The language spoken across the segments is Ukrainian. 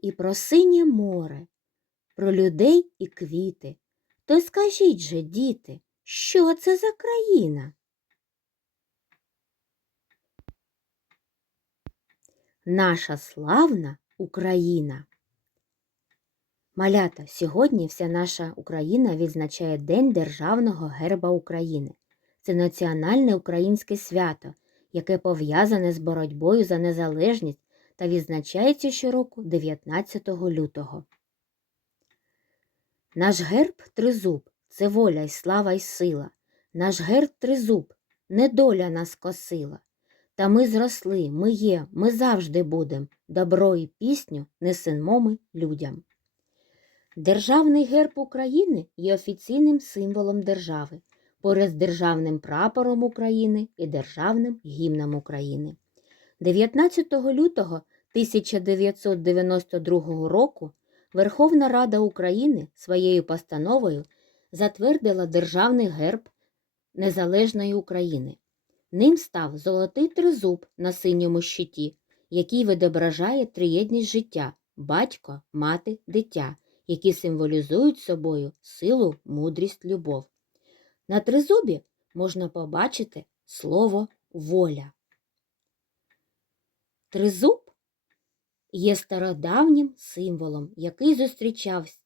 і про синє море, про людей і квіти. То скажіть же, діти, що це за країна? Наша славна Україна. Малята, сьогодні вся наша Україна відзначає День Державного герба України. Це національне українське свято, яке пов'язане з боротьбою за незалежність та відзначається щороку 19 лютого. Наш герб тризуб це воля й слава й сила. Наш герб тризуб недоля нас косила. Та ми зросли, ми є, ми завжди будем, добро і пісню несемо ми людям. Державний герб України є офіційним символом держави, поряд з державним прапором України і державним гімном України. 19 лютого 1992 року Верховна Рада України своєю постановою затвердила Державний герб Незалежної України. Ним став золотий тризуб на синьому щиті, який відображає триєдність життя батько, мати, дитя, які символізують собою силу, мудрість, любов. На тризубі можна побачити слово воля. Тризуб є стародавнім символом, який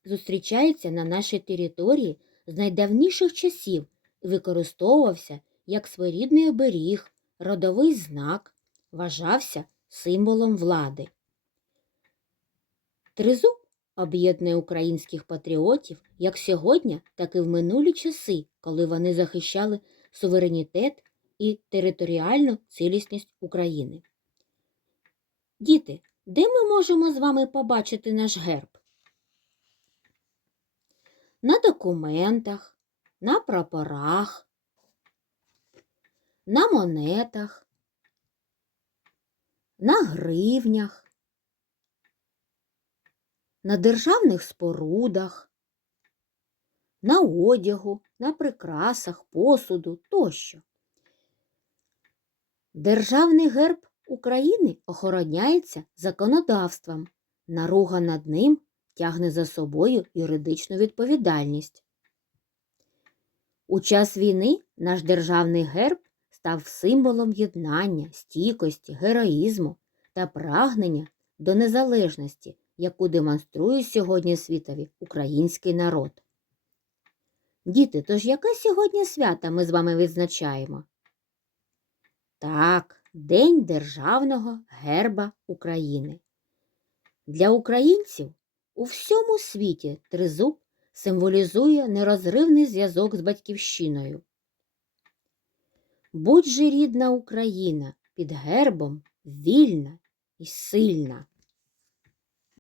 зустрічається на нашій території з найдавніших часів і використовувався як своєрідний оберіг, родовий знак, вважався символом влади. Тризуб об'єднує українських патріотів як сьогодні, так і в минулі часи, коли вони захищали суверенітет і територіальну цілісність України. Діти, де ми можемо з вами побачити наш герб? На документах, на прапорах, на монетах, на гривнях, на державних спорудах, на одягу, на прикрасах, посуду тощо. Державний герб України охороняється законодавством. Наруга над ним тягне за собою юридичну відповідальність. У час війни наш державний герб став символом єднання, стійкості, героїзму та прагнення до незалежності, яку демонструє сьогодні світові український народ. Діти, тож яке сьогодні свято ми з вами відзначаємо? Так, День Державного герба України. Для українців у всьому світі тризуб символізує нерозривний зв'язок з батьківщиною. Будь же рідна Україна під гербом вільна і сильна.